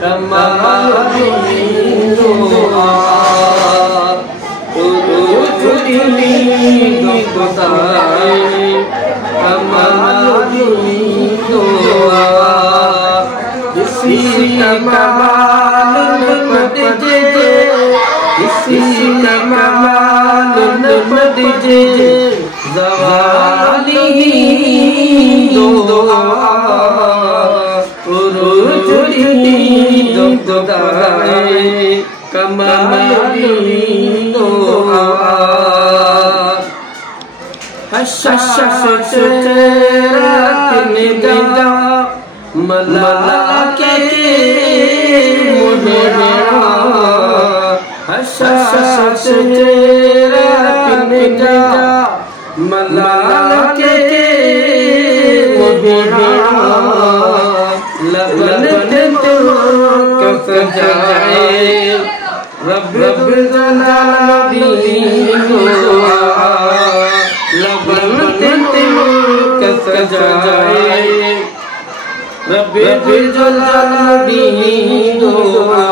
कमाली दुआ उजली दुआए कमाली दुआ इसी कमाल पड़जे इसी कमाल पड़जे ज़वाली दुआ दुआए कमाली दुआ हश तेरा निदा मला के मुहरा हश तेरा निदा मला के मुहरा लगन कस जाए रब जलाली दुआ लगन कस जाए रब जलाली दुआ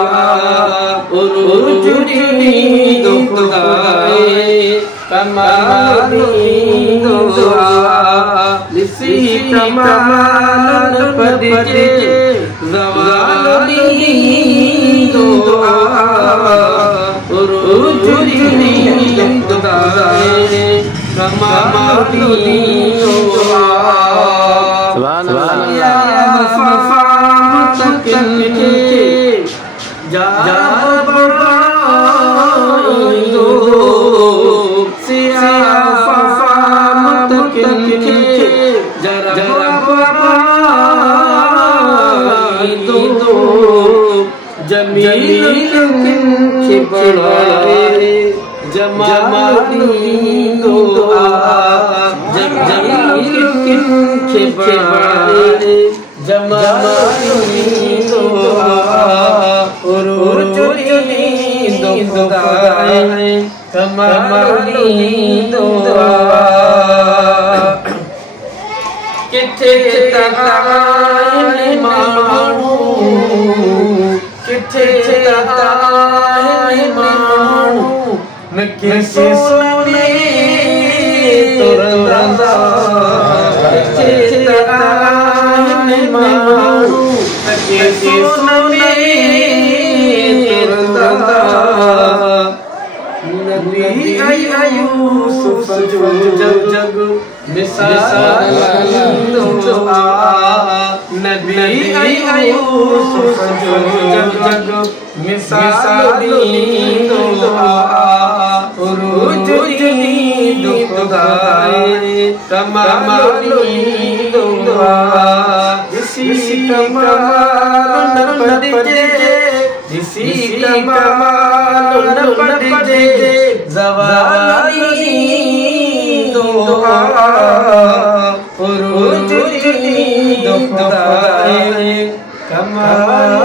उजली दुआए कमाली दुआ इसी कमाल पड़जे ज़वाली दुआ उजली दुआए कमाली दुआ सुभान अल्लाह वफा मुतकिल के जा बढ़ाई दो सिया वफा मुतकिल के जरा बढ़ाई दो जमील के बढ़ाए जमाली दुआ जमील के बढ़ाए जमाली दुआ उजली दुआए कमाली दुआ किथे तकाए मानू किथे तकाए मानू न किसे सुने तुरंदा किथे तकाए मानू न किसे सुने तुरंदा नबी यूसुफ जो जग मिसाल दुआ नबी यूसुफ जो जग मिसाल दुआ उजली दुआए कमाली दुआ इसी कमाल पड़जे इसी कमाल पड़जे ज़वाली दुआ उजली दुआए कमाली